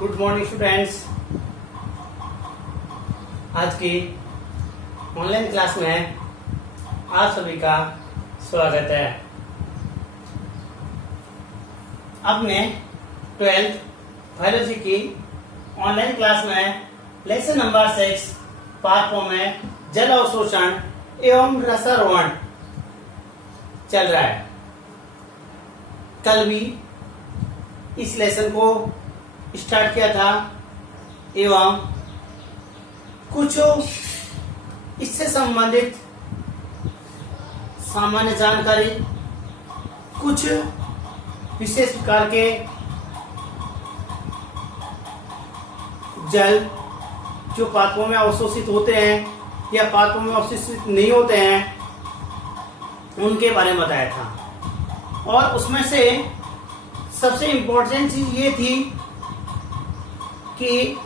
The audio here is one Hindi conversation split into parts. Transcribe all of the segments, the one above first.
Good morning students. आज की ऑनलाइन क्लास में आप सभी का स्वागत है। अपने 12th बायोलॉजी की ऑनलाइन क्लास में लेसन नंबर 6 पार्ट 4 में जल अवशोषण एवं रसारोहण चल रहा है। कल भी इस लेसन को स्टार्ट किया था एवं कुछ इससे संबंधित सामान्य जानकारी, कुछ विशेष प्रकार के जल जो पात्रों में अवशोषित होते हैं या पात्रों में अवशोषित नहीं होते हैं उनके बारे में बताया था। और उसमें से सबसे इम्पोर्टेंट चीज ये थी कि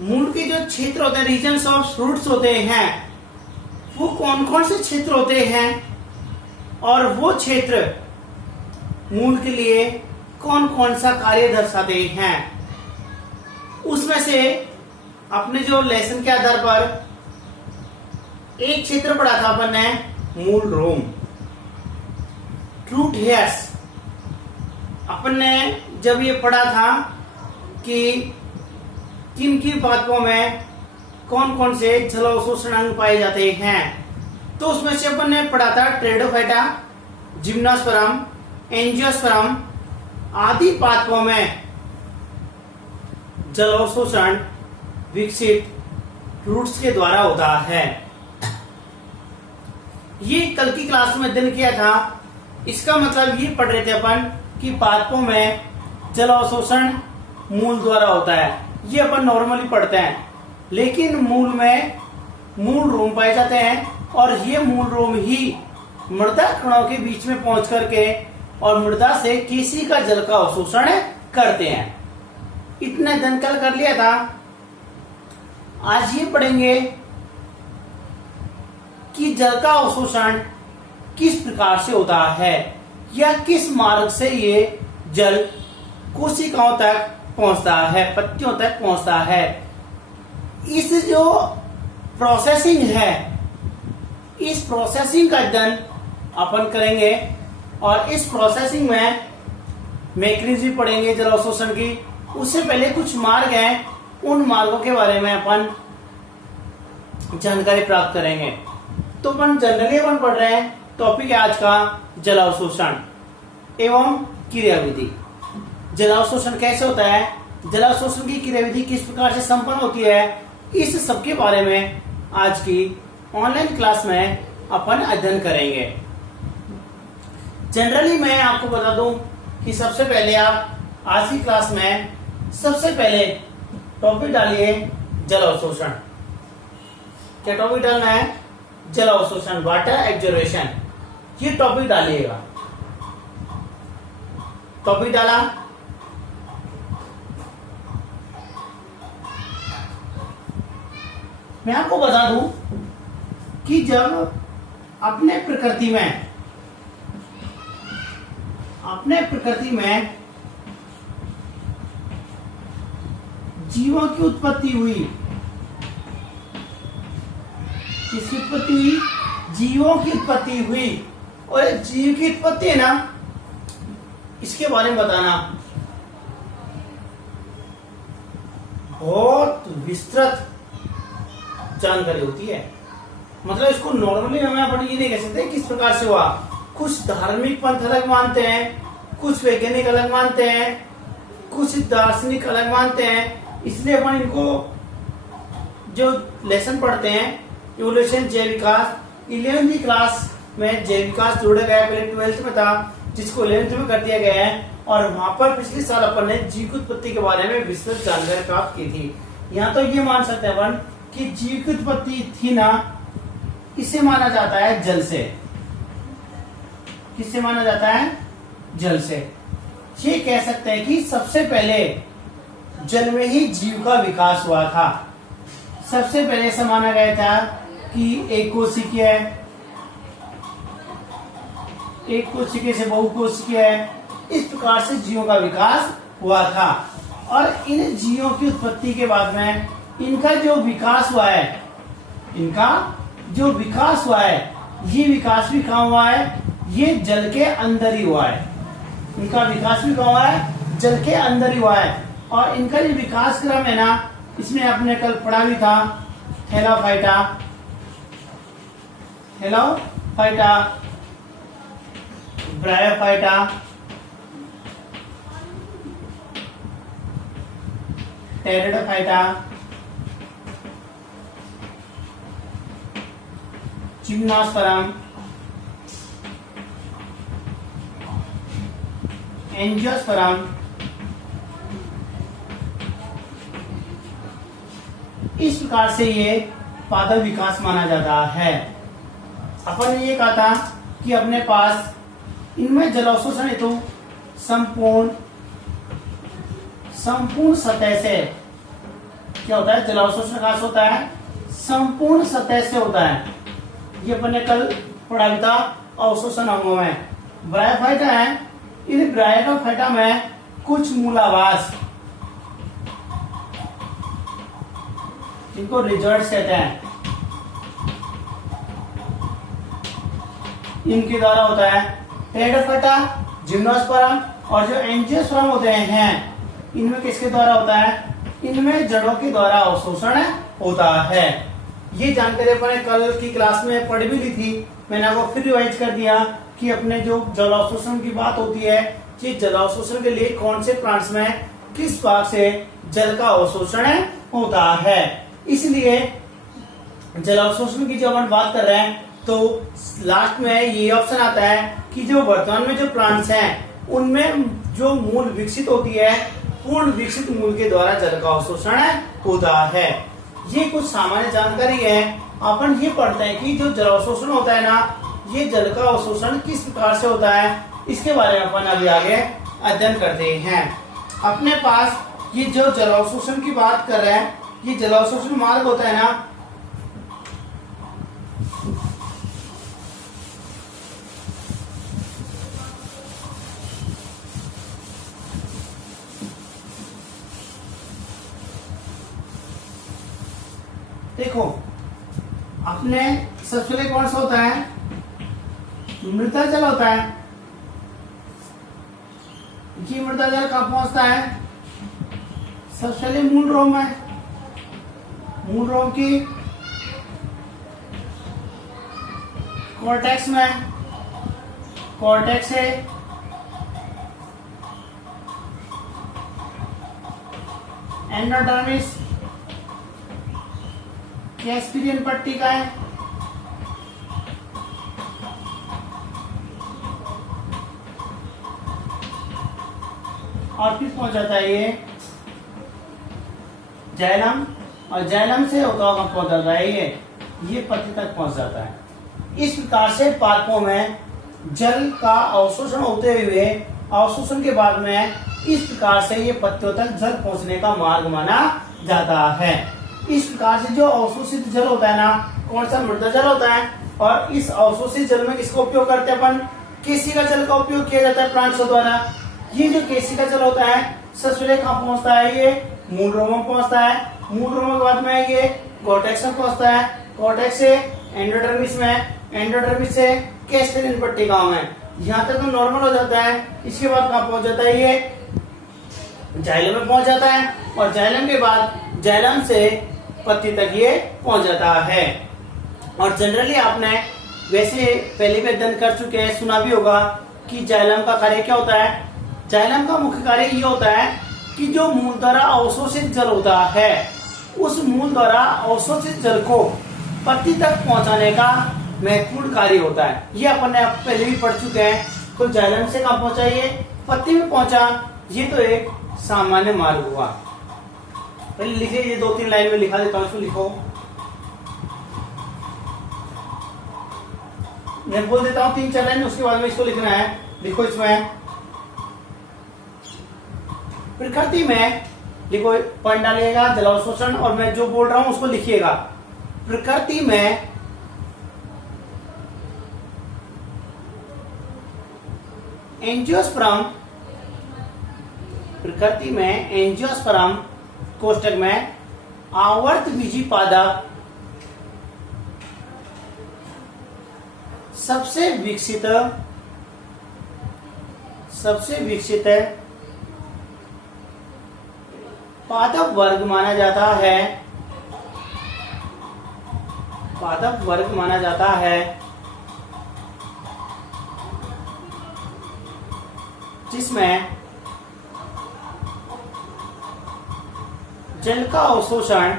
मूल के जो क्षेत्र होते हैं, रीजन्स ऑफ रूट्स होते हैं, वो कौन कौन से क्षेत्र होते हैं और वो क्षेत्र मूल के लिए कौन कौन सा कार्य दर्शाते हैं। उसमें से अपने जो लेसन के आधार पर एक क्षेत्र पढ़ा था अपन ने, मूल रोम, रूट हेयर्स। अपन ने जब ये पढ़ा था कि किन किन पात्रों में कौन कौन से जल अवशोषण अंग पाए जाते हैं, तो उसमें से अपन ने पढ़ा था ट्रेडोफाइटा, जिम्नोस्पर्म, एंजियोस्पर्म आदि पात्रों में जल अवशोषण विकसित रूट्स के द्वारा होता है। ये कल की क्लास में अध्ययन किया था। इसका मतलब ये पढ़ रहे थे अपन कि पात्रों में जल अवशोषण मूल द्वारा होता है। ये अपन नॉर्मली पढ़ते हैं, लेकिन मूल में मूल रोम पाए जाते हैं और ये मूल रोम ही मृदा कणों के बीच में पहुंच करके और मृदा से केशिका जल का अवशोषण करते हैं। इतना दिन कल कर लिया था। आज ये पढ़ेंगे कि जल का अवशोषण किस प्रकार से होता है या किस मार्ग से ये जल कोशिकाओं तक पहुंचता है, पत्तियों तक पहुंचता है। इस जो प्रोसेसिंग है, इस प्रोसेसिंग का अध्ययन अपन करेंगे और इस प्रोसेसिंग में मैकेनिज्म पढ़ेंगे जल अवशोषण की। उससे पहले कुछ मार्ग हैं, उन मार्गों के बारे में अपन जानकारी प्राप्त करेंगे। तो अपन जनरली अपन पढ़ रहे हैं, टॉपिक है आज का जल अवशोषण एवं क्रियाविधि। जल अवशोषण कैसे होता है, जल अवशोषण की क्रियाविधि किस प्रकार से संपन्न होती है, इस सब के बारे में आज की ऑनलाइन क्लास में अपन अध्ययन करेंगे। जनरली मैं आपको बता दूं कि सबसे पहले आप आज की क्लास में सबसे पहले टॉपिक डालिए जल अवशोषण। क्या टॉपिक डालना है? जल अवशोषण, वाटर एब्जॉर्प्शन, ये टॉपिक डालिएगा। टॉपिक डाला, मैं आपको बता दूं कि जब अपने प्रकृति में जीवों की उत्पत्ति हुई, किसकी उत्पत्ति हुई? जीवों की उत्पत्ति हुई। और एक जीव की उत्पत्ति है ना, इसके बारे में बताना बहुत विस्तृत जानकारी होती है। मतलब इसको नॉर्मली हमें अपन ये नहीं कह सकते किस प्रकार से हुआ। कुछ धार्मिक पंथ अलग मानते हैं, कुछ वैज्ञानिक अलग मानते हैं, कुछ दार्शनिक अलग मानते हैं। इसलिए अपन इनको जो लेसन पढ़ते हैं, इवोल्यूशन, जैव विकास, 11वीं क्लास में जैव विकास जोड़ा गया, पहले 12th में था, जिसको 11th में कर दिया गया है। और वहां पर पिछले साल अपन ने जीव की उत्पत्ति के बारे में विस्तृत जानकारी प्राप्त की थी। यहाँ तो ये मान सकते हैं अपन कि जीव की उत्पत्ति थी ना, इसे माना जाता है जल से। किससे माना जाता है? जल से। ये कह सकते हैं कि सबसे पहले जल में ही जीव का विकास हुआ था। सबसे पहले ऐसा माना गया था कि एक कोशिकीय है, एक कोशिकीय से बहुकोशिकीय है। इस प्रकार से जीवों का विकास हुआ था। और इन जीवों की उत्पत्ति के बाद में इनका जो विकास हुआ है, ये विकास भी कहाँ हुआ है? ये जल के अंदर ही हुआ है। इनका विकास भी कहाँ हुआ है? जल के अंदर ही हुआ है। और इनका जो विकास क्रम है ना, इसमें आपने कल पढ़ा भी था, थैलाफाइटा, ब्रायोफाइटा, टेरिडोफाइटा, जिम्नोस्पर्म, एंजियोस्पर्म, इस प्रकार से ये पादप विकास माना जाता है। अपन ने ये कहा था कि अपने पास इनमें जलावशोषण हेतु संपूर्ण सतह से क्या होता है? जलावशोषण कहाँ से होता है? संपूर्ण सतह से होता है। ये अपन ने कल पढ़ा भी था अवशोषण अंगों में। ब्रायोफाइटा है, इन ब्रायोफाइटा में कुछ मूलावास, जिनको रिजर्ट्स कहते हैं, इनके द्वारा होता है। टेरिडोफाइटा, जिम्नोस्पर्म और जो एंजियोस्पर्म होते हैं, इनमें किसके द्वारा होता है? इनमें जड़ों के द्वारा अवशोषण होता है। ये जानकारी अपने कल की क्लास में पढ़ भी ली थी, मैंने आपको फिर रिवाइज कर दिया कि अपने जो जल अवशोषण की बात होती है, कि जल अवशोषण के लिए कौन से प्लांट्स में किस भाग से जल का अवशोषण होता है। इसलिए जल अवशोषण की जब हम बात कर रहे हैं तो लास्ट में ये ऑप्शन आता है कि जो वर्तमान में जो प्लांट्स हैं उनमें जो मूल विकसित होती है, पूर्ण विकसित मूल के द्वारा जल का अवशोषण होता है। ये कुछ सामान्य जानकारी है। अपन ये पढ़ते हैं कि जो जल अवशोषण होता है ना, ये जल का अवशोषण किस प्रकार से होता है, इसके बारे में अपन अभी आगे अध्ययन करते हैं। अपने पास ये जो जल अवशोषण की बात कर रहे हैं, ये जल अवशोषण मार्ग होता है ना, देखो अपने सबसे पहले कौन सा होता है? मृदा जल होता है। ये मृदा जल कहाँ पहुंचता है? सबसे पहले मूल रोम में, मूल रोम की कॉर्टेक्स में, कॉर्टेक्स से एंडोडर्मिस, कैस्पिरियन पट्टी का है, और फिर पहुंच जाता है ये जाइलम, और जाइलम से होता हुआ पहुंच जाता है ये पत्ती तक पहुंच जाता है। इस प्रकार से पादपों में जल का अवशोषण होते हुए अवशोषण के बाद में इस प्रकार से ये पत्तियों तक जल पहुंचने का मार्ग माना जाता है। इस प्रकार से जो अवशोषित जल होता है ना, कौन सा? मृदा जल होता है। और इस अवशोषित जल में किसका उपयोग करते हैं अपन? केसिका जल का उपयोग किया जाता है प्लांट्स द्वारा। ये जो केसिका जल होता है सबसे पहले कहाँ पहुंचता है? ये मूल रोम में पहुंचता है। मूल रोम के बाद में ये कॉर्टेक्स में पहुंचता है। कॉर्टेक्स से एंडोडर्मिस में, एंडोडर्मिस से कैस्पिरियन पट्टिका में। यहाँ तक तो नॉर्मल हो जाता है। इसके बाद कहाँ पहुंच जाता है? ये जाइलम में पहुंच जाता है, और जाइलम के बाद जाइलम से पत्ती तक ये पहुंच जाता है। और जनरली आपने वैसे पहले भी अध्ययन कर चुके हैं, सुना भी होगा कि जाइलम का कार्य क्या होता है। जाइलम का मुख्य कार्य ये होता है कि जो मूल द्वारा अवशोषित जल होता है, उस मूल द्वारा अवशोषित जल को पत्ती तक पहुंचाने का महत्वपूर्ण कार्य होता है। ये अपन ने पहले भी पढ़ चुके हैं। तो जाइलम से कहाँ पहुंचा? ये पत्ती में पहुंचा। ये तो एक सामान्य मार्ग हुआ। पहले लिखिए, ये 2-3 लाइन में लिखा देता हूँ, इसमें लिखो। मैं बोल देता हूँ 3-4 लाइन, उसके बाद में इसको लिखना है। लिखो इसमें प्रकृति में, लिखो पॉइंट डालिएगा जल अवशोषण, और मैं जो बोल रहा हूं उसको लिखिएगा। प्रकृति में एंजियोस्पर्म प्रकृति में एंजियोस्पर्म कोष्ठक में आवर्त बीजी पादप सबसे विकसित पादप वर्ग माना जाता है। पादप वर्ग माना जाता है जिसमें जल का अवशोषण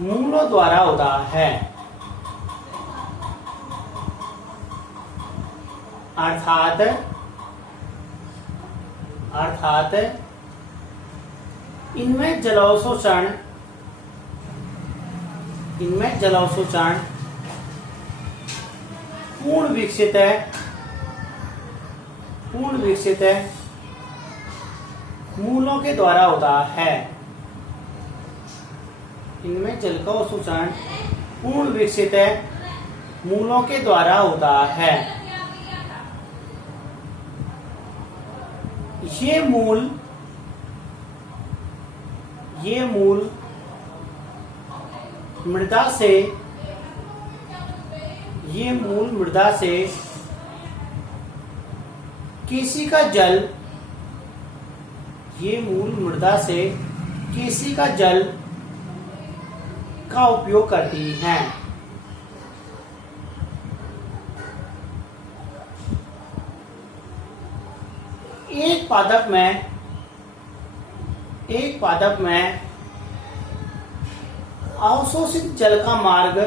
मूलों द्वारा होता है, अर्थात इनमें जलावशोषण पूर्ण विकसित मूलों के द्वारा होता है। इनमें जल का अवशोषण पूर्ण विकसित मूलों के द्वारा होता है। ये मूल मृदा से केसी का जल का उपयोग करती हैं। एक पादप में अवशोषित जल का मार्ग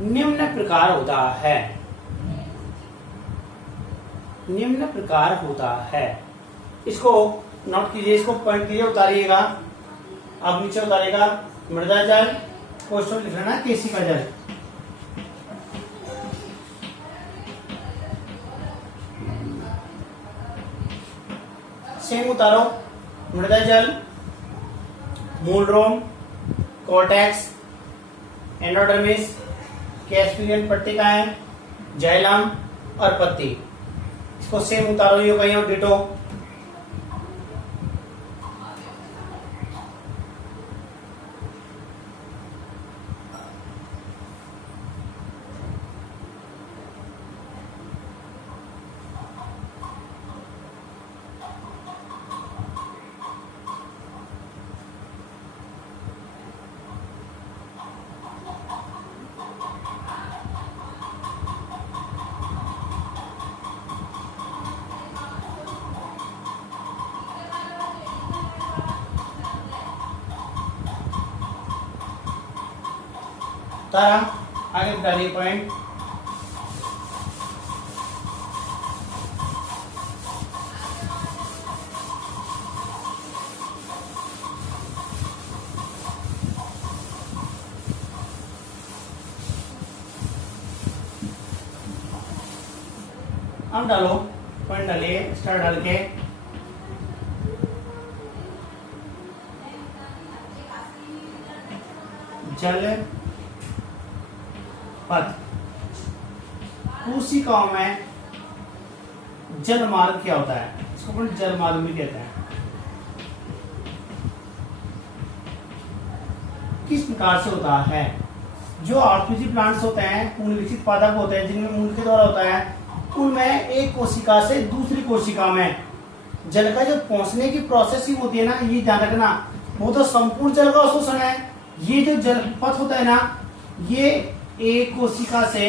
निम्न प्रकार होता है। इसको नोट कीजिए, इसको पॉइंट कीजिए, उतारिएगा। अब नीचे उतारिएगा, मृदा जल, क्वेश्चन लिख लेना केसी का जल। सेम उतारो, मृदा जल, मूल रोम, कोर्टेक्स, एंडोडर्मिस, कैस्पियन पट्टिकाएं, जाइलम और पत्ती। इसको सेम उतारो, ये कहीं और डिटो। तारा आगे बढ़ाइए पॉइंट। अब डालो, पॉइंट डालिए, स्टार डाल के। जल पथ कोशिकाओं में जल मार्ग क्या होता है? इसको अपन जल मार्ग भी कहते हैं। किस प्रकार से होता है? जो आरपीजी प्लांट्स होते हैं, पूर्ण विकसित पादप होते हैं, जिनमें मूल के द्वारा होता है, उनमें एक कोशिका से दूसरी कोशिका में जल का जो पहुंचने की प्रोसेसिंग होती है ना, ये ध्यान रखना, वो तो संपूर्ण जल का अवशोषण है। ये जो जल पथ होता है ना, ये एक कोशिका से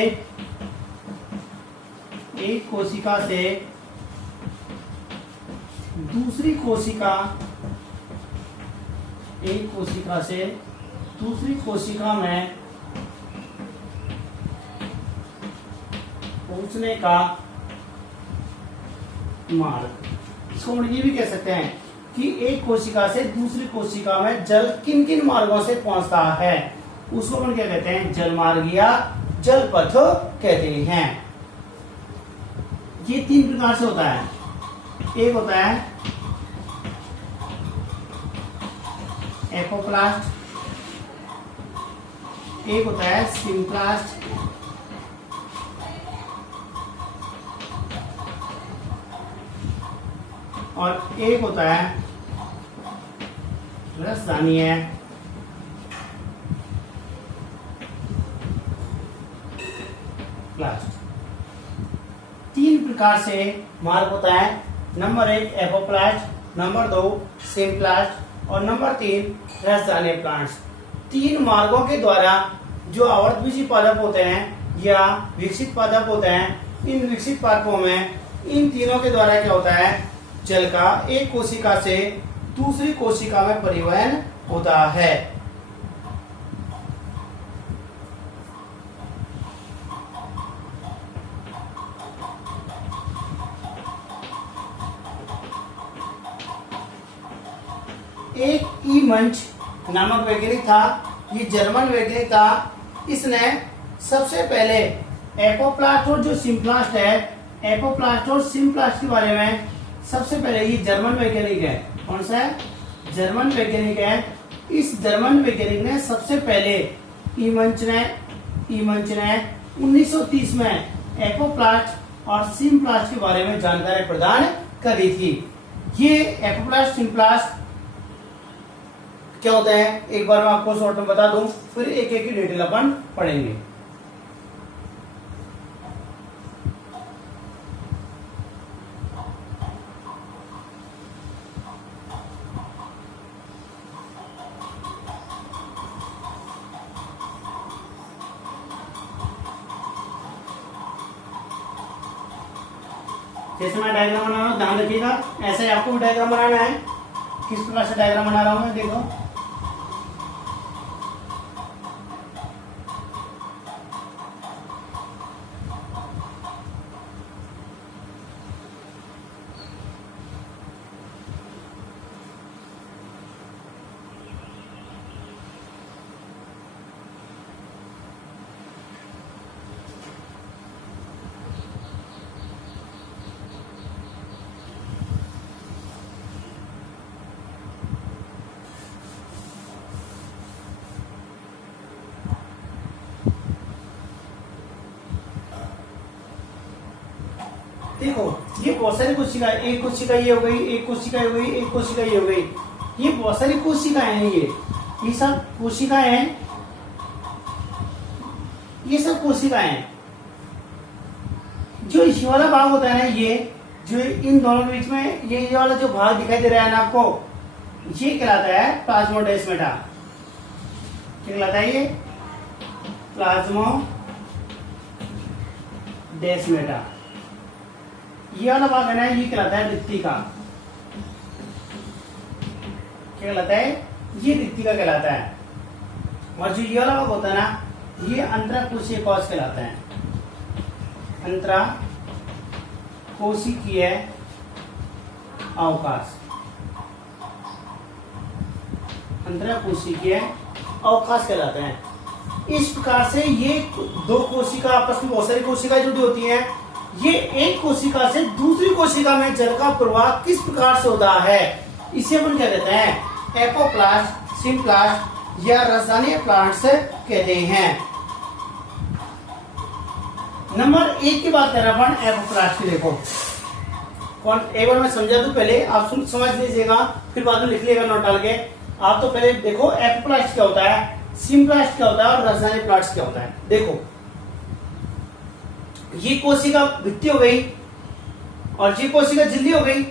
दूसरी कोशिका में पहुंचने का मार्ग। इसको हम ये भी कह सकते हैं कि एक कोशिका से दूसरी कोशिका में जल किन किन मार्गों से पहुंचता है, उसको हम क्या कहते हैं? जल मार्ग या जल पथ कहते हैं। ये तीन प्रकार से होता है। एक होता है एपोप्लास्ट, एक होता है सिम्प्लास्ट, और एक होता है रसदानीय प्लास्ट। तीन प्रकार से मार्ग होता है। नंबर 1 एपोप्लास्ट, नंबर 2 सिम्प्लास्ट और नंबर 3 रसदानीय प्लांट्स। तीन मार्गों के द्वारा जो आवर्तबीजी पादप होते हैं या विकसित पादप होते हैं, इन विकसित पादपों में इन तीनों के द्वारा क्या होता है, जल का एक कोशिका से दूसरी कोशिका में परिवहन होता है। एक ई मंच नामक वैज्ञानिक था, ये जर्मन वैज्ञानिक था। इसने सबसे पहले एपोप्लास्ट और जो सिम्प्लास्ट है, एपोप्लास्ट और सिम्प्लास्ट के बारे में सबसे पहले, ये जर्मन वैज्ञानिक है। कौन सा है? जर्मन वैज्ञानिक है। इस जर्मन वैज्ञानिक ने सबसे पहले ई मंच ने 1930 में एपोप्लास्ट और सिम्प्लास्ट के बारे में जानकारी प्रदान करी थी। ये एपोप्लास्ट सिम्प्लास्ट क्या होता है, एक बार मैं आपको शॉर्ट में बता दूं, फिर एक एक की डिटेल अपन पढ़ेंगे। जैसे मैं डायग्राम बना रहा हूं, ध्यान रखिएगा, ऐसे आपको भी डायग्राम बनाना है। किस प्रकार से डायग्राम बना रहा हूं मैं, देखो। देखो, ये बहुत सारी कोशिका, एक कोशिका ये हो गई, एक कोशिका हो गई, एक कोशिका ये हो गई। ये बहुत सारी कोशिकाएं हैं। ये सब कोशिकाएं हैं, ये सब कोशिकाएं हैं। जो इस वाला भाग होता है ना, ये जो इन दोनों के बीच में ये वाला जो भाग दिखाई दे रहा है ना आपको, ये कहलाता है प्लाज्मोडेस्माटा। क्या कहलाता है ये? प्लाज्मोडेस्माटा। ये वाला भाग है ना, ये कहलाता है रिक्तिका। क्या कहलाता है? ये रिक्तिका कहलाता है। और जो ये वाला भाग होता है ना, ये अंतराकोशीय कोश कहलाता है। अंतराकोशिकीय अवकाश, अंतराकोशिकीय अवकाश कहलाता है। इस प्रकार से ये दो कोशिका आपस में, बहुत सारी कोशिकाएं जुड़ी होती हैं। ये एक कोशिका से दूसरी कोशिका में जल का प्रवाह किस प्रकार से होता है, इसे अपन क्या कहते हैं? एपोप्लास्ट, सिम्प्लास्ट या रसायनिक प्लांट्स कहते हैं। नंबर 1 की बात कर रहे हैं अपन एपोप्लास्ट की। देखो कौन, एक बार मैं समझा दूं, पहले आप समझ लीजिएगा, फिर बाद में लिख लीजिएगा नोट डाल के। आप तो पहले देखो एपोप्लास्ट क्या होता है, सिम्प्लास्ट क्या होता है और रसायनिक प्लांट्स क्या होता है। देखो, ये कोशिका भित्ति हो गई और ये कोशिका झिल्ली हो गई,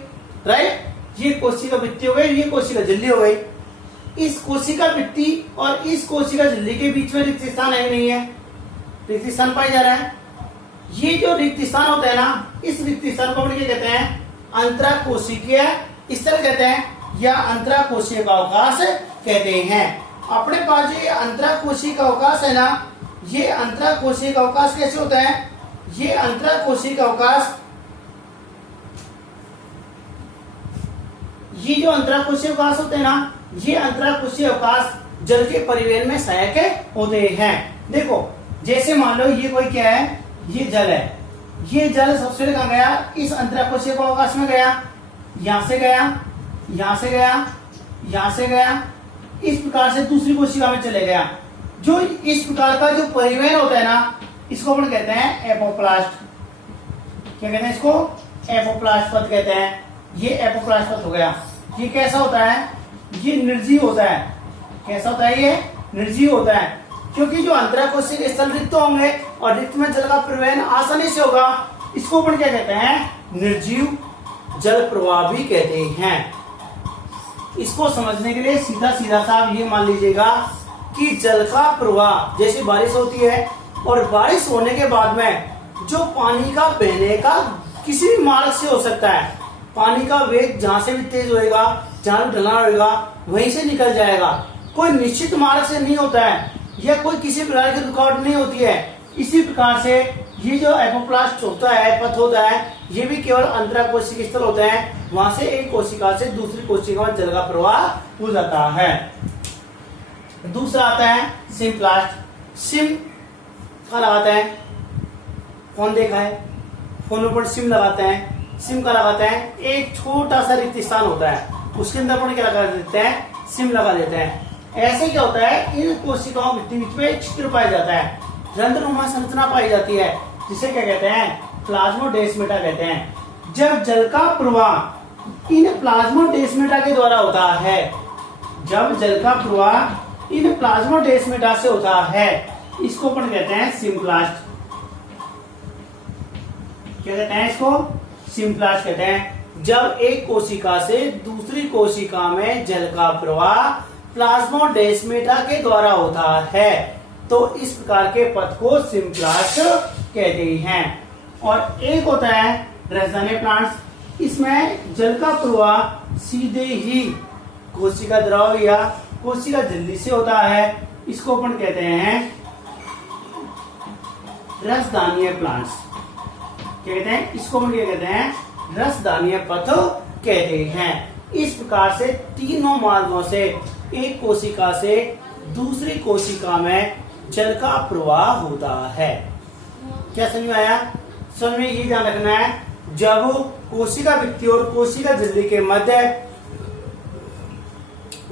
राइट? ये कोशिका भित्ति हो गई, ये कोशिका झिल्ली हो गई। इस कोशिका भित्ति और इस कोशिका झिल्ली के बीच में रिक्त स्थान है नहीं है? रिक्त स्थान पाया जा रहा है। ये जो रिक्त स्थान होता है ना, इस रिक्त स्थान को अपन क्या कहते हैं? अंतराकोशिकीय स्थल कहते हैं या अंतराकोशीय अवकाश कहते हैं। अपने पास जो ये अंतराकोशीय अवकाश है ना, ये अंतराकोशीय अवकाश कैसे होता है? ये अंतराकोशीय अवकाश, ये जो अंतराकोशीय अवकाश होते हैं ना, ये अंतराकोशीय अवकाश जल के परिवहन में सहायक होते हैं। देखो, जैसे मान लो ये कोई क्या है, ये जल है। ये जल सबसे पहले कहाँ गया? इस अंतराकोशीय अवकाश में गया। यहां से गया, यहां से गया, यहां से गया, इस प्रकार से दूसरी कोशिका में चले गया। जो इस प्रकार का जो परिवहन होता है ना, इसको अपन कहते हैं एपोप्लास्ट। क्या कहते हैं इसको? एपोप्लास्ट पथ कहते हैं। ये एपोप्लास्ट पथ हो गया। ये कैसा होता है? ये निर्जीव होता है। कैसा होता है? ये निर्जीव होता है, क्योंकि जो अंतराकोशिकीय स्थल रिक्त होंगे और रिक्त में जल का परिवहन आसानी से होगा। इसको अपन क्या कहते हैं? निर्जीव जल प्रवाह भी कहते हैं। इसको समझने के लिए सीधा सीधा सा आप ये मान लीजिएगा कि जल का प्रवाह, जैसे बारिश होती है और बारिश होने के बाद में जो पानी का बहने का किसी भी मार्ग से हो सकता है। पानी का वेग जहां से भी तेज होएगा, जहां भी ढलान होएगा, वहीं से निकल जाएगा। कोई निश्चित मार्ग से नहीं होता है, या कोई किसी प्रकार की रुकावट नहीं होती है। इसी प्रकार से ये जो एपोप्लास्ट होता है, पथ होता है, ये भी केवल अंतराकोशिकीय स्थल होते हैं। वहां से एक कोशिका से दूसरी कोशिका में जल का प्रवाह हो जाता है। दूसरा आता है सिम्प्लास्ट। सिम का लगाते हैं, फोन देखा है, फोन पर सिम लगाते हैं। सिम का लगाते हैं, एक छोटा सा रिक्त स्थान होता है, उसके अंदर अपन क्या लगा देते हैं? सिम लगा देते हैं। ऐसे क्या होता है? इन कोशिकाओं के बीच में छिद्र पाया जाता है, रंध्रनुमा संरचना पाई जाती है, जिसे क्या कहते हैं? प्लाज्मोडेस्माटा कहते हैं। जब जल का प्रवाह इन प्लाज्मोडेस्माटा के द्वारा होता है, जब जल का प्रवाह इन प्लाज्मोडेस्माटा से होता है, इसको अपन कहते हैं सिम्प्लास्ट। क्या कहते हैं इसको? सिम्प्लास्ट कहते हैं। जब एक कोशिका से दूसरी कोशिका में जल का प्रवाह प्लाज्मोडेस्माटा के द्वारा होता है, तो इस प्रकार के पथ को सिम्प्लास्ट कहते हैं। और एक होता है रसदानी प्लांट्स। इसमें जल का प्रवाह सीधे ही कोशिका द्रव या कोशिका झिल्ली से होता है। इसको अपन कहते हैं रसदानीय प्लांट्स। क्या कहते हैं? इसको अपन क्या कहते हैं? रसदानीय पथ कहते हैं। इस प्रकार से तीनों मार्गों से एक कोशिका से दूसरी कोशिका में जल का प्रवाह होता है। क्या समझ में आया? समझ में ये ध्यान रखना है, जब कोशिका भित्ति और कोशिका झिल्ली के मध्य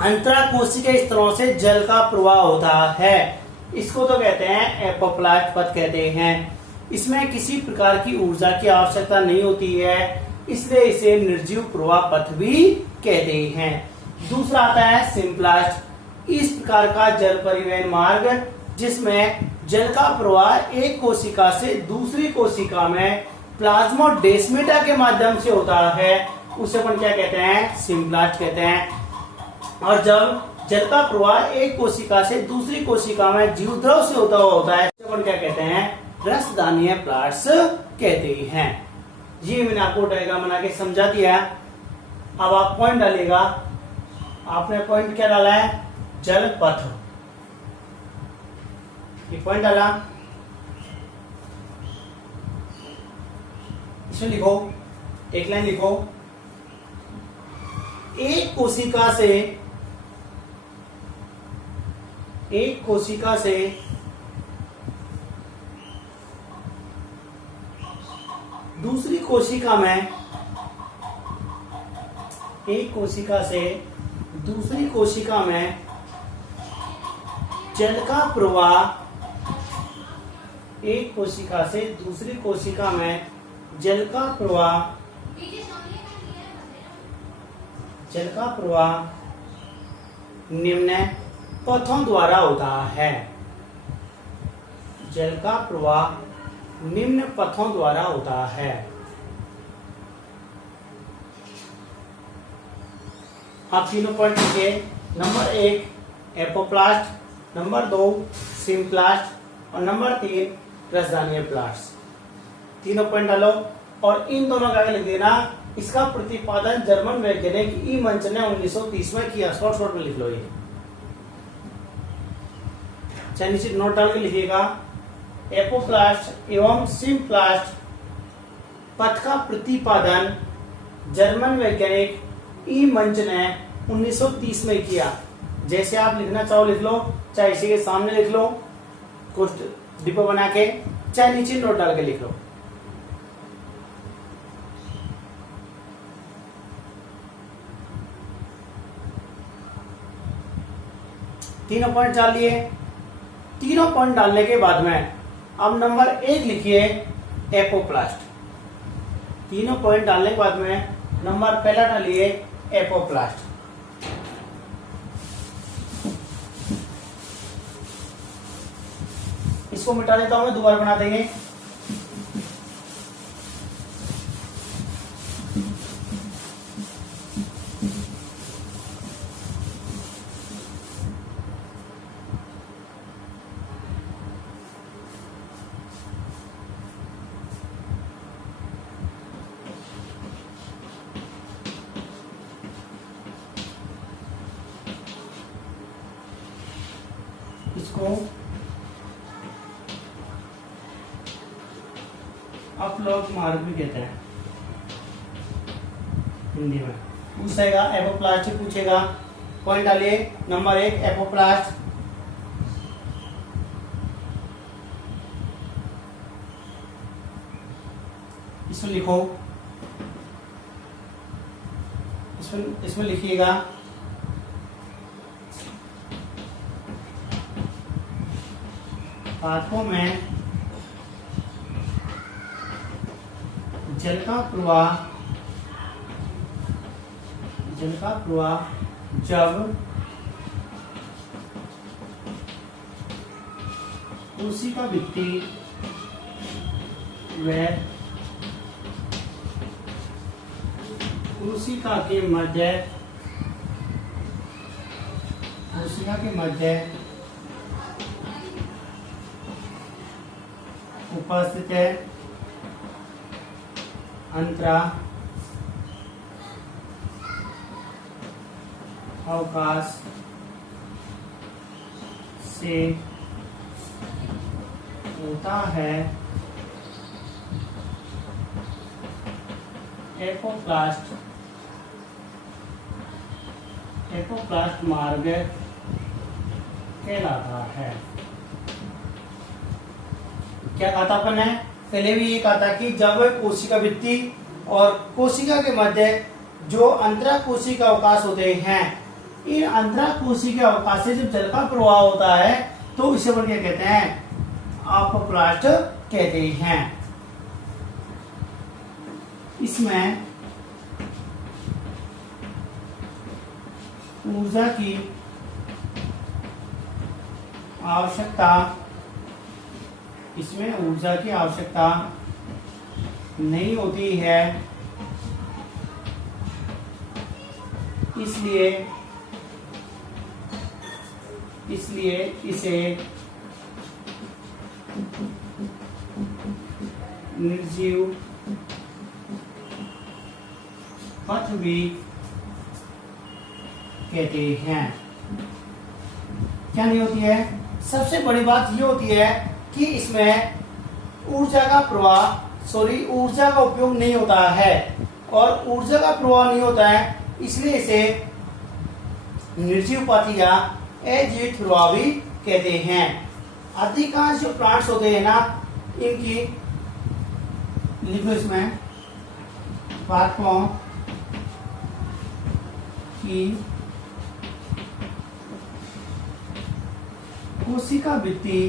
अंतराकोशिकीय स्तरों से जल का प्रवाह होता है, इसको तो कहते हैं एपोप्लास्ट पथ कहते हैं। इसमें किसी प्रकार की ऊर्जा की आवश्यकता नहीं होती है, इसलिए इसे निर्जीव प्रवाह पथ भी कहते हैं। दूसरा आता है सिम्प्लास्ट। इस प्रकार का जल परिवहन मार्ग जिसमें जल का प्रवाह एक कोशिका से दूसरी कोशिका में प्लाज्मोडेस्माटा के माध्यम से होता है, उसे अपन क्या कहते हैं? सिम्प्लास्ट कहते हैं। और जब जल का प्रवाह एक कोशिका से दूसरी कोशिका में जीव द्रव से होता है, उसे अपन क्या कहते हैं? रसदानीय प्लांट्स कहते हैं। ये मैंने आपको डायग्राम बना के समझा दिया। अब आप पॉइंट डालेगा। आपने पॉइंट क्या डाला है? जल पथ। ये पॉइंट डाला, इसमें लिखो, एक लाइन लिखो। एक कोशिका से दूसरी कोशिका में, एक कोशिका से दूसरी कोशिका में जल का प्रवाह, एक कोशिका से दूसरी कोशिका में जल का प्रवाह निम्न पथों द्वारा होता है। जल का प्रवाह निम्न पथों द्वारा होता है। आप तीनों पॉइंट लिखिए। नंबर 1 एपोप्लास्ट, नंबर 2 सिम्प्लास्ट और नंबर 3 रसदानीय प्लास्ट। तीनों पॉइंट डालो और इन दोनों का लिख देना। इसका प्रतिपादन जर्मन वैज्ञानिक ई मंच ने 1930 में किया। शॉर्ट में लिख लो। ये चाहे नीचे नोट डाल के लिखिएगा। एपोप्लास्ट एवं सिम्प्लास्ट पथ का प्रतिपादन जर्मन वैज्ञानिक ई मंच ने 1930 में किया। जैसे आप लिखना चाहो लिख लो, चाहे इसी के सामने लिख लो कुछ डिब्बा बना के, चाहे नीचे नोट डाल के लिख लो। तीनों पॉइंट डाल लिए। तीनों पॉइंट डालने के बाद में अब नंबर 1 लिखिए एपोप्लास्ट। तीनों पॉइंट डालने के बाद में नंबर पहला डालिए एपोप्लास्ट। इसको मिटा देता हूं मैं, दोबारा बना देंगे। इसको अपलॉग मार्ग भी कहते हैं हिंदी में। पूछेगा एपोप्लास्ट ही पूछेगा। पॉइंट डालिए। Number 1 apoplast. इसमें लिखो, इसमें लिखिएगा पादपों में जल का प्रवाह जब कोशिका भित्ति व कोशिका के मध्य उपस्थित है अंतरा अवकाश से होता है एपोप्लास्ट मार्ग कहलाता है। क्या कहा था अपन ने? पहले भी ये कहा था कि जब कोशिका भित्ति और कोशिका के मध्य जो अंतरा कोशिका अवकाश होते हैं, इन अंतरा कोशिका अवकाश से जब जल का प्रवाह होता है तो इसे अपन क्या कहते हैं? एपोप्लास्ट कहते हैं। इसमें ऊर्जा की आवश्यकता नहीं होती है, इसलिए इसे निर्जीव पथ भी कहते हैं। क्या नहीं होती है? सबसे बड़ी बात ये होती है कि इसमें ऊर्जा का उपयोग नहीं होता है, और ऊर्जा का प्रवाह नहीं होता है इसलिए इसे निर्जीव पथ या अजीवित प्रवाह भी कहते हैं। अधिकांश जो प्लांट्स होते हैं ना, इनकी लिखो इसमें पादपों की कोशिका भित्ति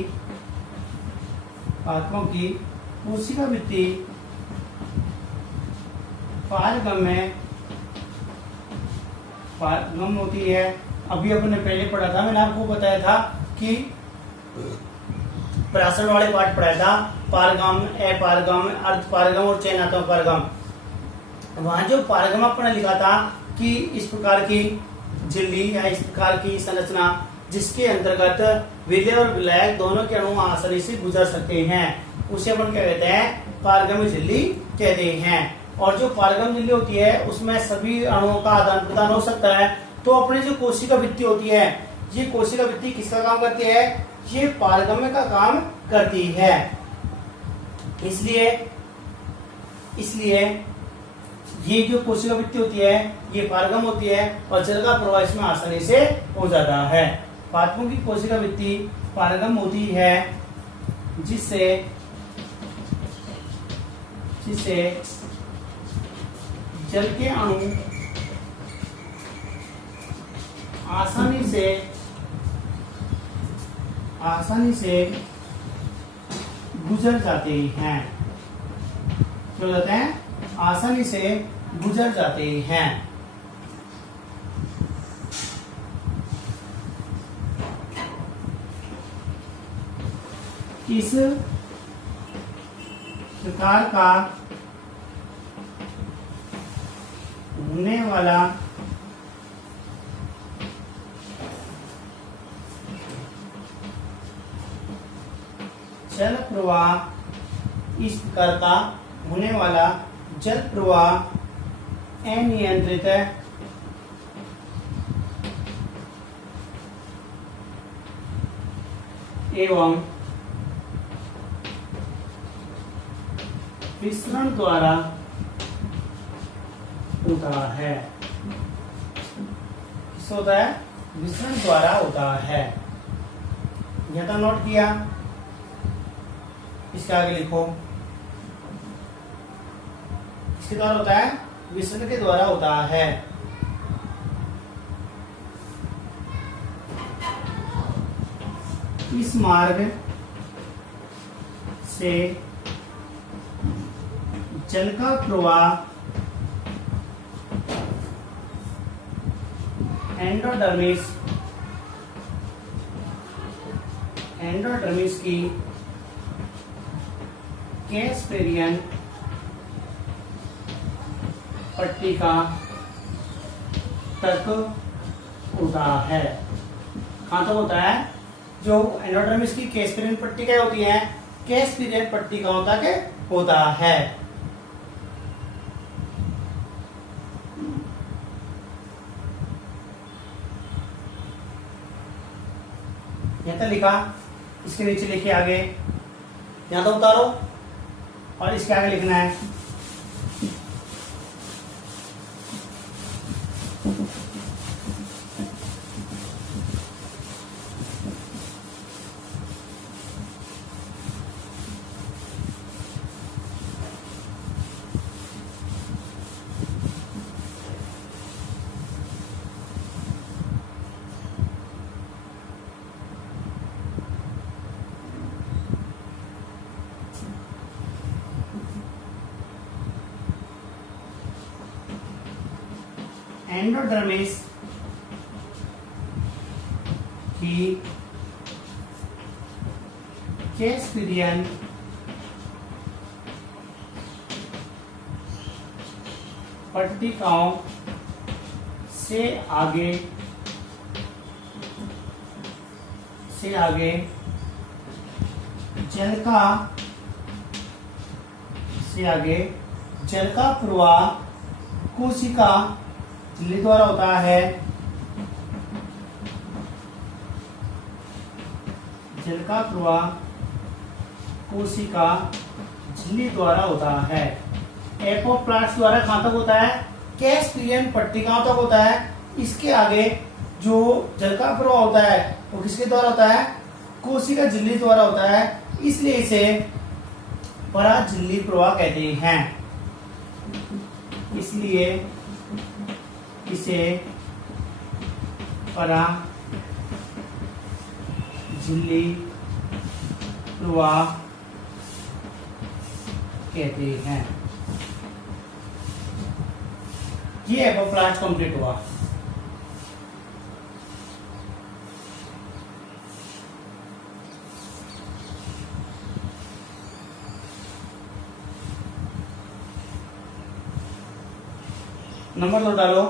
पारगम होती है। अभी अपने पहले पढ़ा था, मैंने आपको बताया था कि प्राशन वाले पाठ पढ़ाया था, पारगम, अपारगम, अर्धपारगम और चयनात्मक पारगम। वहां जो पारगम अपने लिखा था कि इस प्रकार की झिल्ली या इस प्रकार की संरचना जिसके अंतर्गत विलय और विलायक दोनों के अणु आसानी से गुजर सकते हैं, उसे अपन क्या कहते हैं? पारगम्य झिल्ली कहते हैं। और जो पारगम झिल्ली होती है उसमें सभी अणुओं का आदान प्रदान हो सकता है। तो अपनी जो कोशिका भित्ति होती है, ये कोशिका भित्ति किसका काम करती है? ये पारगम्य का काम करती है। इसलिए ये जो कोशिका भित्ति होती है ये पारगम होती है और जल का प्रवाह इसमें आसानी से हो जाता है। पादपों की कोशिका भित्ति पारगम होती है जिससे जल के अणु आसानी से आसानी से गुजर जाते हैं। क्या हो जाते हैं? आसानी से गुजर जाते हैं। इस प्रकार का होने वाला जल प्रवाह, इस प्रकार का होने वाला जल प्रवाह अनियंत्रित एवं विसरण द्वारा होता है। किससे होता है? विसरण द्वारा होता है। यह तो नोट किया। इसके आगे लिखो। किसके द्वारा होता है? विसरण के द्वारा होता है। इस मार्ग से जल का प्रवाह एंडोडर्मिस की कैस्पेरियन पट्टिका तक होता है। कहां तक होता है? जो एंडोडर्मिस की कैस्पेरियन पट्टिका होती है, कैस्पेरियन पट्टिकाओं तक होता है। यहां तक लिखा। इसके नीचे लिखिए आगे, यहां तक उतारो और इसके आगे लिखना है। एंडोडर्मिस की कैस्पेरियन पट्टिकाओं से आगे जल का प्रवाह कोशिका झिल्ली द्वारा होता है। जल का प्रवाह कोशिका झिल्ली द्वारा होता है। एपोप्लास्ट द्वारा कहां तक होता है? कैस्पेरियन पट्टिकाओं तक होता है। इसके आगे जो जल का प्रवाह होता है वो किसके द्वारा होता है? कोशिका झिल्ली द्वारा होता है। इसलिए इसे पराझिल्ली प्रवाह कहते हैं। इसलिए इसे पराझिल्ली प्रवाह कहते हैं। ये एपोप्लास्ट कंप्लीट हुआ। नंबर 2 डालो।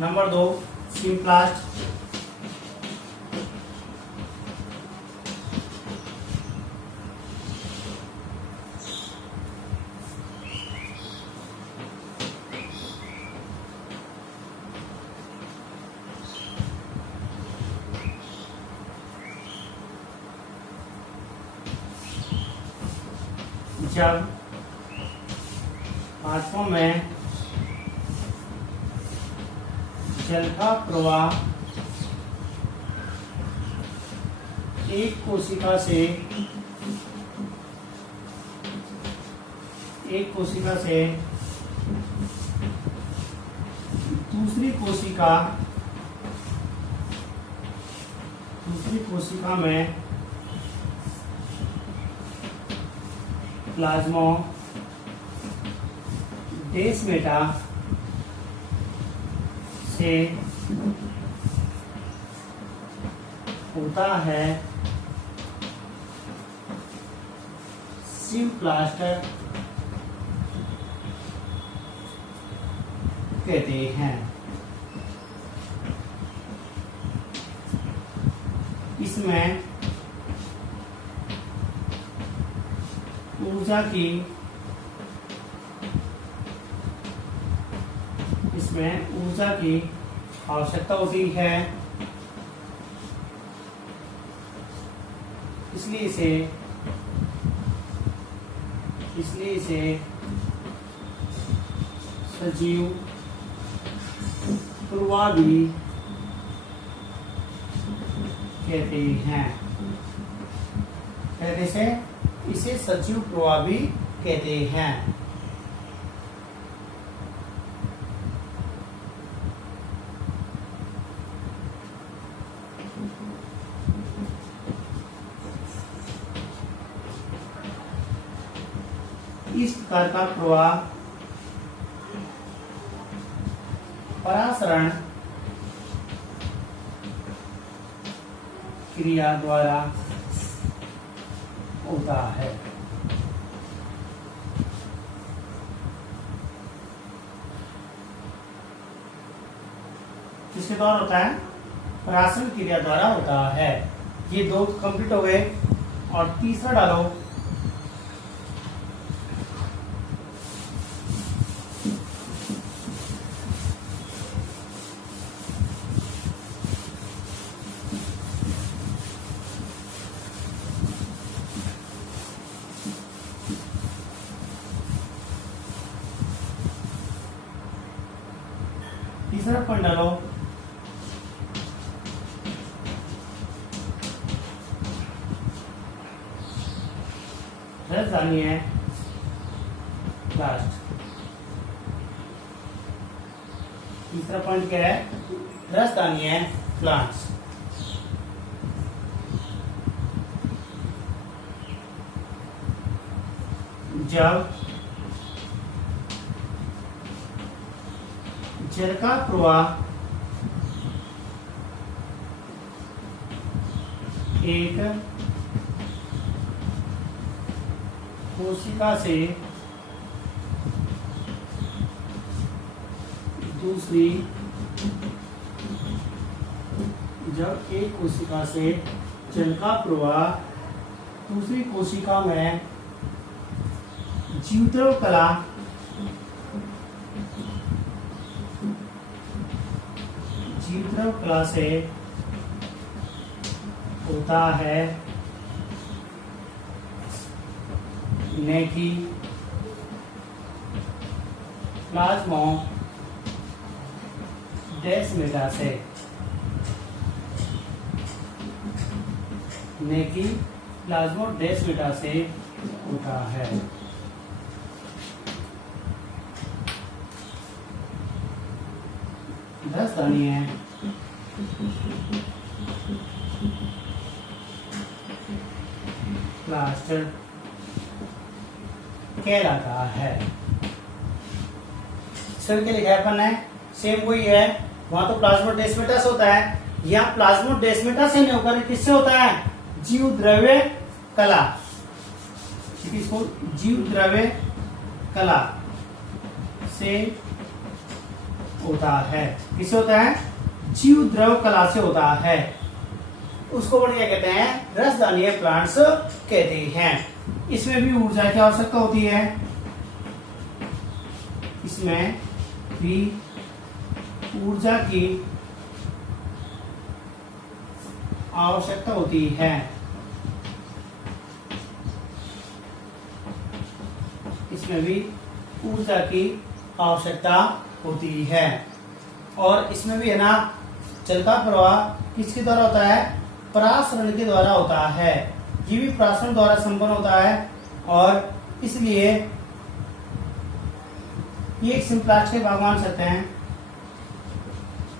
Number 2 symplast. जब हाथों में जल का प्रवाह एक कोशिका से एक कोशिका से दूसरी कोशिका में प्लाज्मोडेस्माटा से होता है सिम्प्लास्ट कहते हैं। इसमें ऊर्जा की आवश्यकता होती है, इसलिए इसे सजीव प्रवाही कहते हैं। इसे सजीव प्रवाही कहते हैं। इस प्रकार का प्रवाह परासरण क्रिया द्वारा होता है। किसके द्वारा होता है? परासरण क्रिया द्वारा होता है। ये दो कंप्लीट हो गए और तीसरा डालो। तीसरा पॉइंट डालो। राजधानी है लास्ट। तीसरा पॉइंट क्या है? राजधानी है प्लांट्स। जब जल का प्रवाह एक कोशिका से दूसरी जल का प्रवाह दूसरी कोशिका में जीवद्रव कला से होता है, न कि प्लाज्मोडेस्माटा से। न कि प्लाज्मोडेस्माटा से होता है। राजधानी है प्लास्टर कहलाता है। सर के लिखा अपन है सेम वही है। वहां तो प्लाज्मोडेस्माटा से होता है, यहाँ प्लाज्मोडेस्माटा से नहीं होकर किससे होता है? जीव द्रव्य कला। इसको जीव द्रव्य कला से होता है। किससे होता है? जीव द्रव कला से होता है। उसको क्या कहते हैं? रसदानीय प्लांट्स कहते हैं। इसमें भी ऊर्जा की आवश्यकता होती है। इसमें भी ऊर्जा की आवश्यकता होती है। इसमें भी ऊर्जा की आवश्यकता होती है। और इसमें भी है ना, जल का प्रवाह किसके द्वारा होता है? परासरण के द्वारा होता है। ये भी परासरण द्वारा संपन्न होता है और इसलिए ये एक सिम्प्लास्ट के भाग मान सकते हैं,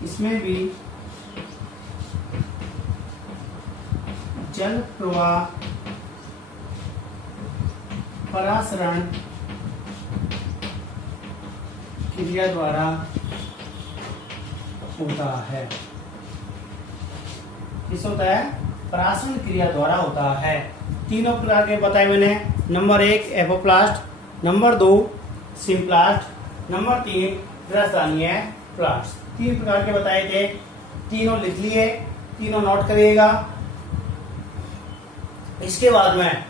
इसमें भी जल प्रवाह परासरण क्रिया द्वारा होता है। किस होता है? परासरण क्रिया द्वारा होता है। तीनों प्रकार के बताए मैंने। Number 1 apoplast, number 2 symplast, number 3 रसदानीय प्लास्ट। 3 प्रकार के बताए थे, तीनों लिख लिए, तीनों नोट करिएगा। इसके बाद में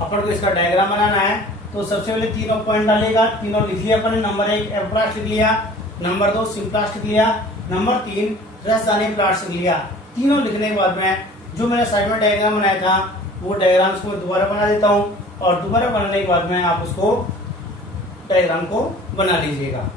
अपन को इसका डायग्राम बनाना है, तो सबसे पहले तीनों पॉइंट डालेगा। तीनों लिख लिया अपन ने। नंबर 1 एपोप्लास्ट लिख लिया, नंबर 2 सिम्प्लास्ट लिख लिया, नंबर 3 रसदानीय प्लास्ट लिख लिया। तीनों लिखने के बाद में जो मैंने साइड में डायग्राम बनाया था वो डायग्राम्स को दोबारा बना देता हूँ, और दोबारा बनाने के बाद में आप उसको डायग्राम को बना लीजिएगा।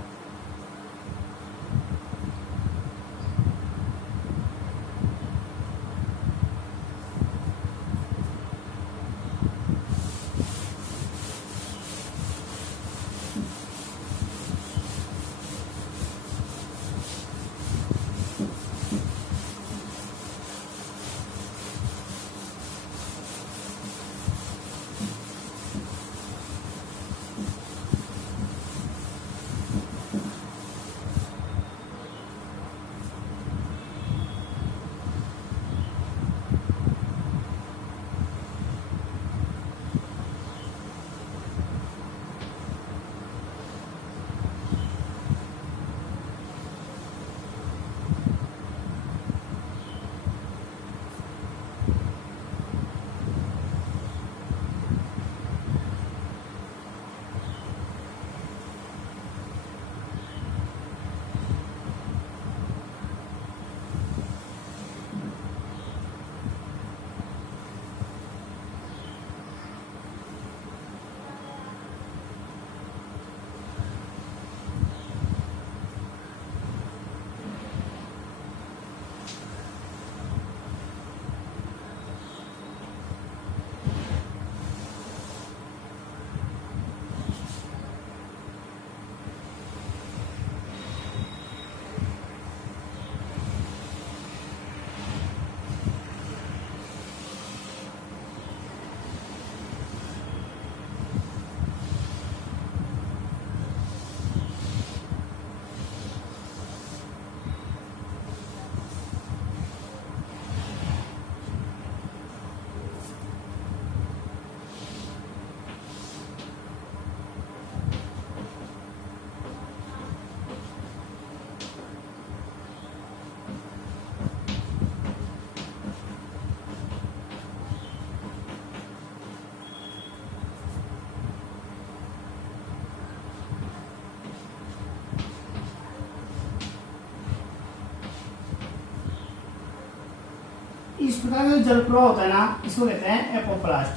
इस प्रकार का जल प्रवाह होता है ना, इसको कहते हैं एपोप्लास्ट।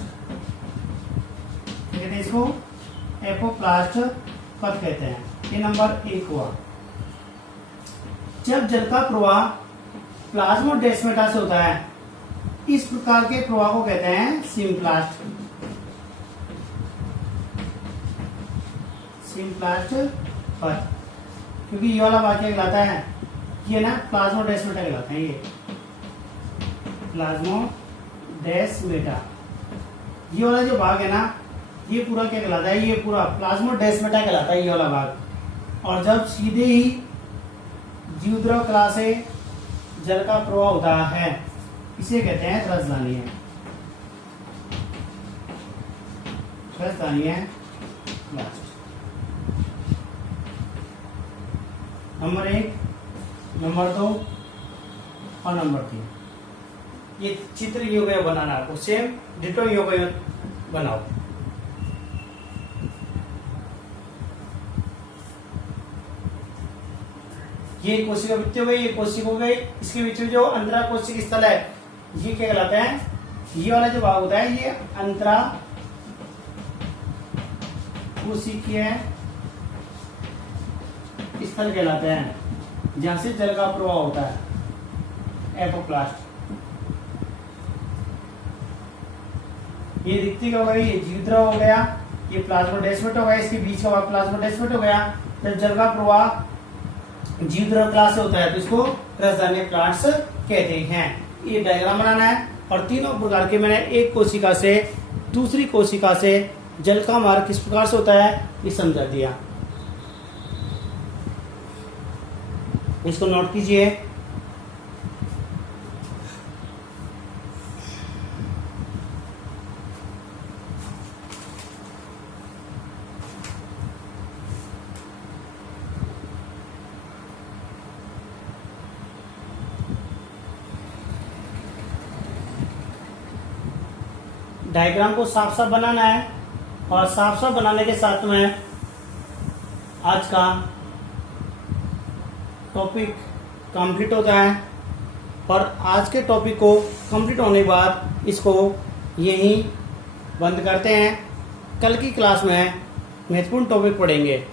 कहते हैं इसको एपोप्लास्ट पथ कहते हैं। ये नंबर 1 हुआ। जब जल का प्रवाह प्लाज्मोडेस्माटा से होता है, इस प्रकार के प्रवाह को कहते हैं सिम्प्लास्ट। सिम्प्लास्ट पथ, क्योंकि ये वाला भाग क्या कहलाता है? ये ना प्लाज्मोडेस्माटा कहलाता है। ये प्लाज्मोडेस्माटा, ये वाला जो भाग है ना, ये पूरा क्या कहलाता है? ये पूरा प्लाज्मोडेस्माटा कहलाता है, ये वाला भाग। और जब सीधे ही जीवद्रव कला से जल का प्रवाह होता है, इसे कहते हैं रसदानीय। रसदानीय प्लास्ट। नंबर 1, नंबर 2 और नंबर 3। ये चित्र ये हो गया बनाना, आपको सेम डिटो ये हो गया बनाओ। ये कोशिका वृत्ति हो गई, ये कोशिका हो गई। इसके बीच में जो अंतरा कोशिक स्थल है, ये क्या कहलाता है? ये वाला जो भाग होता है, ये अंतरा कोशिकीय स्थल कहलाता है, जहां से जल का प्रवाह होता है। एपोप्लास्ट। ये रिक्ति हो गई, ये जीवद्रव हो गया, ये प्लाज्मोडेस्माटा हो गया, इसके बीच का भाग प्लाज्मोडेस्माटा हो गया। जब जल का प्रवाह जीव द्रव क्लास से होता है तो इसको रसधान्य प्लांट्स कहते हैं। ये डायग्राम बनाना है और तीनों प्रकार के मैंने एक कोशिका से दूसरी कोशिका से जल का मार्ग किस प्रकार से होता है ये समझा दिया। इसको नोट कीजिए। डायग्राम को साफ साफ बनाना है और साफ साफ बनाने के साथ में आज का टॉपिक कंप्लीट होता है और आज के टॉपिक को कंप्लीट होने के बाद इसको यहीं बंद करते हैं। कल की क्लास में महत्वपूर्ण टॉपिक पढ़ेंगे।